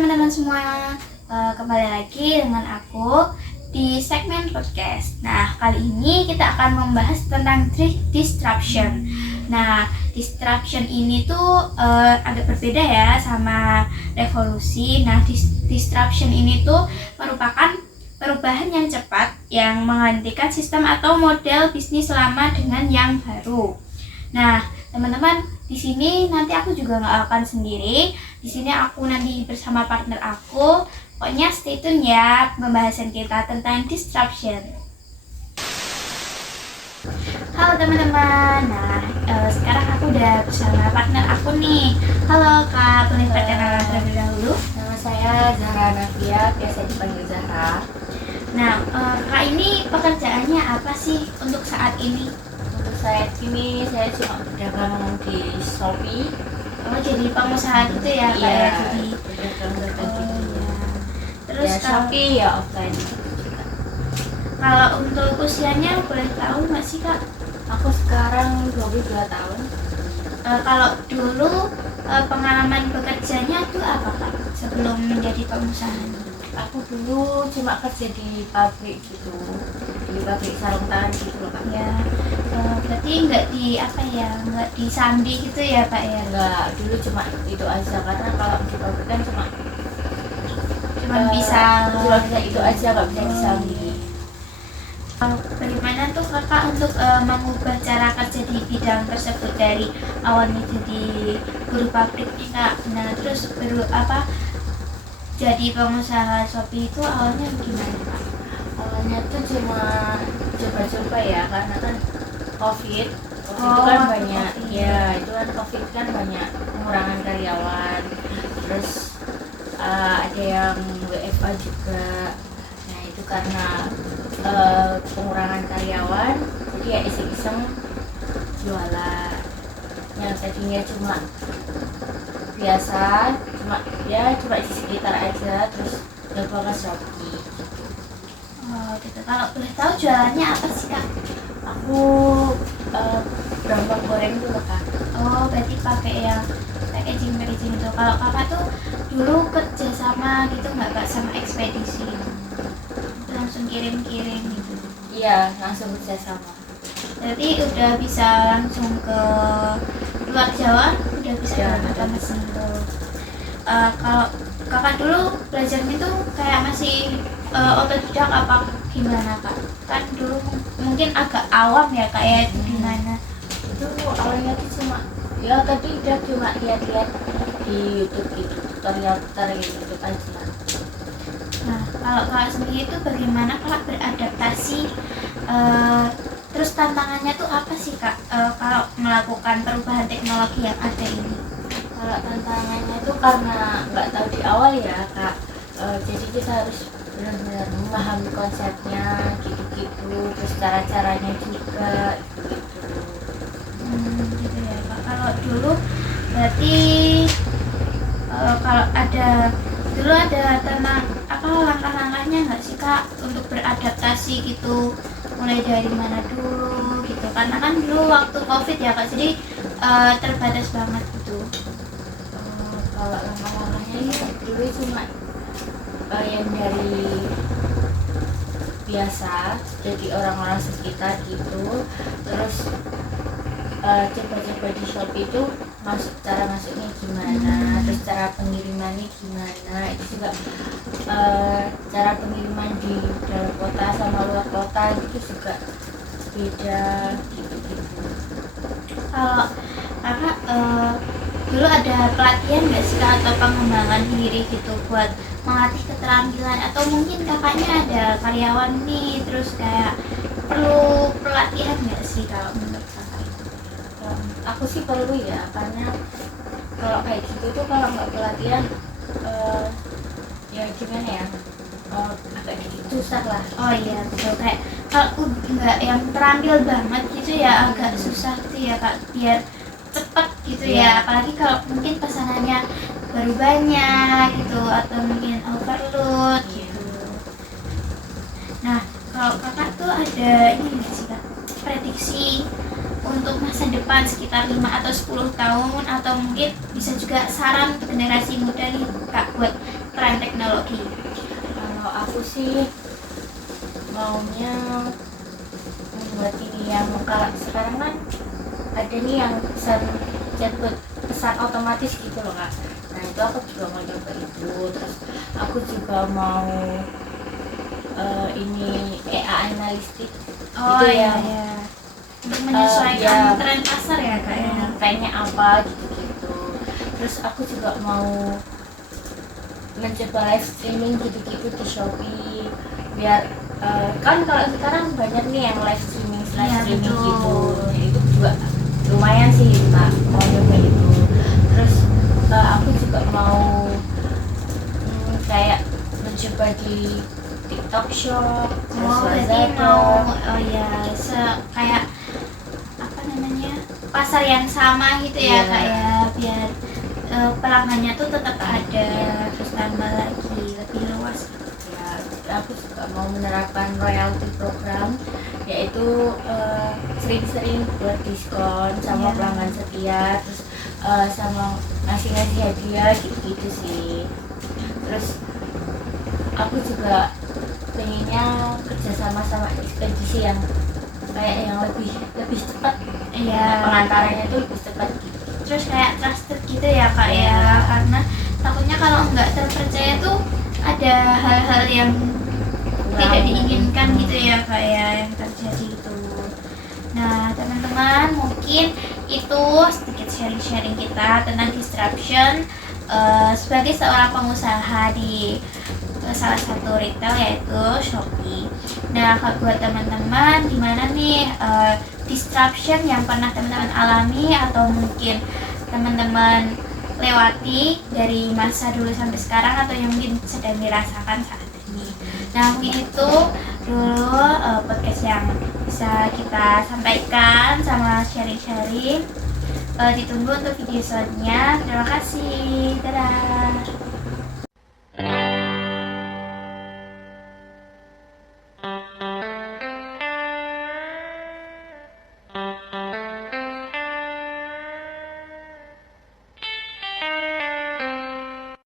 teman-teman semua, kembali lagi dengan aku di segmen podcast. Nah, kali ini kita akan membahas tentang disruption. Nah, disruption ini tuh agak berbeda ya sama revolusi. Nah, disruption ini tuh merupakan perubahan yang cepat yang menggantikan sistem atau model bisnis lama dengan yang baru. Nah, teman-teman, di sini nanti aku juga nggak akan sendiri. Di sini aku nanti bersama partner aku. Pokoknya stay tune ya pembahasan kita tentang disruption. Halo teman-teman. Nah, sekarang aku udah bersama partner aku nih. Halo Kak, boleh perkenalan terlebih dahulu? Nama saya Zahra Nafia, biasa dipanggil Zahra. Nah, Kak ini pekerjaannya apa sih untuk saat ini? Untuk saat ini saya cuma berdagang di Shopee. Oh, jadi pengusaha gitu ya Kak ya? Jadi berdagang oh, gitu. ya. Terus Ya, Shopee ya offline juga. kalau untuk usianya boleh tahu nggak sih Kak? Aku sekarang 22 tahun. Kalau dulu pengalaman bekerjanya tuh apa Kak sebelum menjadi pengusaha? Aku dulu cuma kerja di pabrik gitu, di pabrik sarung tangan gitu loh Kak. Ya, berarti nggak di apa ya, nggak di Sambi gitu ya Pak ya? Enggak, dulu cuma itu aja karena kalau di pabrik kan cuma bisa itu aja, nggak bisa disambi. Bagaimana tuh Kakak untuk mengubah cara kerja di bidang tersebut dari awalnya jadi buruh pabrik nih Kak? Nah, terus jadi pengusaha Shopee itu awalnya gimana Kak? Awalnya tuh cuma coba-coba ya, karena kan COVID itu Oh, kan banyak COVID. ya, itu kan COVID kan banyak pengurangan karyawan, terus ada yang WFA juga. Nah itu karena pengurangan karyawan, jadi ya iseng-iseng jualan yang tadinya cuma biasa, cuma di sekitar aja, terus nyoba ke Shopee. Oh, gitu. Kalau boleh tahu jualannya apa sih Kak? Aku brambang goreng dulu Kak. Oh, berarti pakai yang packaging itu. Kalau Kakak tuh dulu kerja sama gitu nggak Kak sama ekspedisi? Langsung kirim-kirim gitu. Iya, langsung kerja sama. Berarti udah bisa langsung ke luar Jawa, udah bisa Ya, ke udah mesin tuh. Kalau Kakak dulu belajarnya tuh kayak masih otodidak apa gimana Kak? Kan dulu mungkin agak awam ya Kak ya, itu gimana? Itu awalnya tuh cuma lihat-lihat di YouTube gitu, tutorial YouTube aja. Nah, kalau Kakak sendiri itu bagaimana Kakak beradaptasi? Terus tantangannya tuh apa sih Kak kalau melakukan perubahan teknologi yang ada ini? Kalau tantangannya itu karena nggak tahu di awal ya Kak, jadi kita harus benar-benar memahami konsepnya gitu-gitu, terus cara-caranya juga gitu. Gitu ya Kak. Kalau dulu berarti kalau dulu ada tentang apa langkah-langkahnya nggak sih Kak untuk beradaptasi gitu, mulai dari mana dulu gitu, karena kan dulu waktu COVID ya Kak, jadi terbatas banget gitu. Kalau langkah-langkahnya ini dulu cuma yang dari biasa, jadi orang-orang sekitar gitu, terus coba-coba di Shopee itu cara masuknya gimana, terus cara pengirimannya gimana, itu juga cara pengiriman di dalam kota sama luar kota itu juga beda gitu-gitu. Kalau Kakak dulu ada pelatihan nggak sih Kak, atau pengembangan diri gitu buat melatih keterampilan, atau mungkin kakaknya ada karyawan nih terus kayak perlu pelatihan nggak sih kalau menurut Kakak itu? Aku sih perlu ya, karena kalau kayak gitu tuh kalau nggak pelatihan ya gimana ya, agak susah lah. Oh iya betul, kayak kalau nggak yang terampil banget gitu ya agak susah gitu ya Kak, biar cepet gitu ya, apalagi kalau mungkin pesanannya baru banyak gitu atau mungkin overload gitu. Nah, kalau Kakak tuh ada ini nggak sih Kak, prediksi untuk masa depan sekitar 5 atau 10 tahun, atau mungkin bisa juga saran untuk generasi muda nih Kak buat tren teknologi? Kalau aku sih maunya membuat ini yang kalau sekarang kan ada nih yang chatbot pesan otomatis gitu loh kak. Nah itu aku juga mau coba itu. Terus aku juga mau ini AI analistik Oh gitu iya yang ya. Untuk menyesuaikan ya, tren pasar ya kak ya. trennya apa gitu-gitu. Terus aku juga mau mencoba live streaming gitu-gitu di Shopee biar kan kalau sekarang banyak nih yang live streaming Iya, gitu. betul. Nah, itu juga lumayan sih kak, mau coba itu. Terus aku juga mau kayak mencoba di TikTok Shop, terus Oh berarti Lazada. mau ya kayak apa namanya, pasar yang sama gitu ya Iya. kak ya, biar pelanggannya tuh tetap ada, Iya. terus tambah lagi lebih luas gitu. Ya, aku juga mau menerapkan royalty program, yaitu sering-sering buat diskon sama Iya. pelanggan setia, terus sama ngasih-ngasih hadiah gitu-gitu sih. Terus aku juga pengennya kerjasama sama ekspedisi yang kayak yang lebih cepat, Iya. pengantarannya itu lebih cepat gitu. Terus kayak trusted gitu ya kak Iya. ya, karena takutnya kalau nggak terpercaya tuh ada hal-hal yang tidak diinginkan gitu ya kak ya yang terjadi itu. Nah teman-teman, mungkin itu sedikit sharing-sharing kita tentang disruption sebagai seorang pengusaha di salah satu retail yaitu Shopee. Nah buat teman-teman, gimana nih disruption yang pernah teman-teman alami atau mungkin teman-teman lewati dari masa dulu sampai sekarang, atau yang mungkin sedang dirasakan saat ini. Nah mungkin itu dulu podcast yang bisa kita sampaikan sama sharing-sharing. Ditunggu untuk video selanjutnya. Terima kasih. Dadah.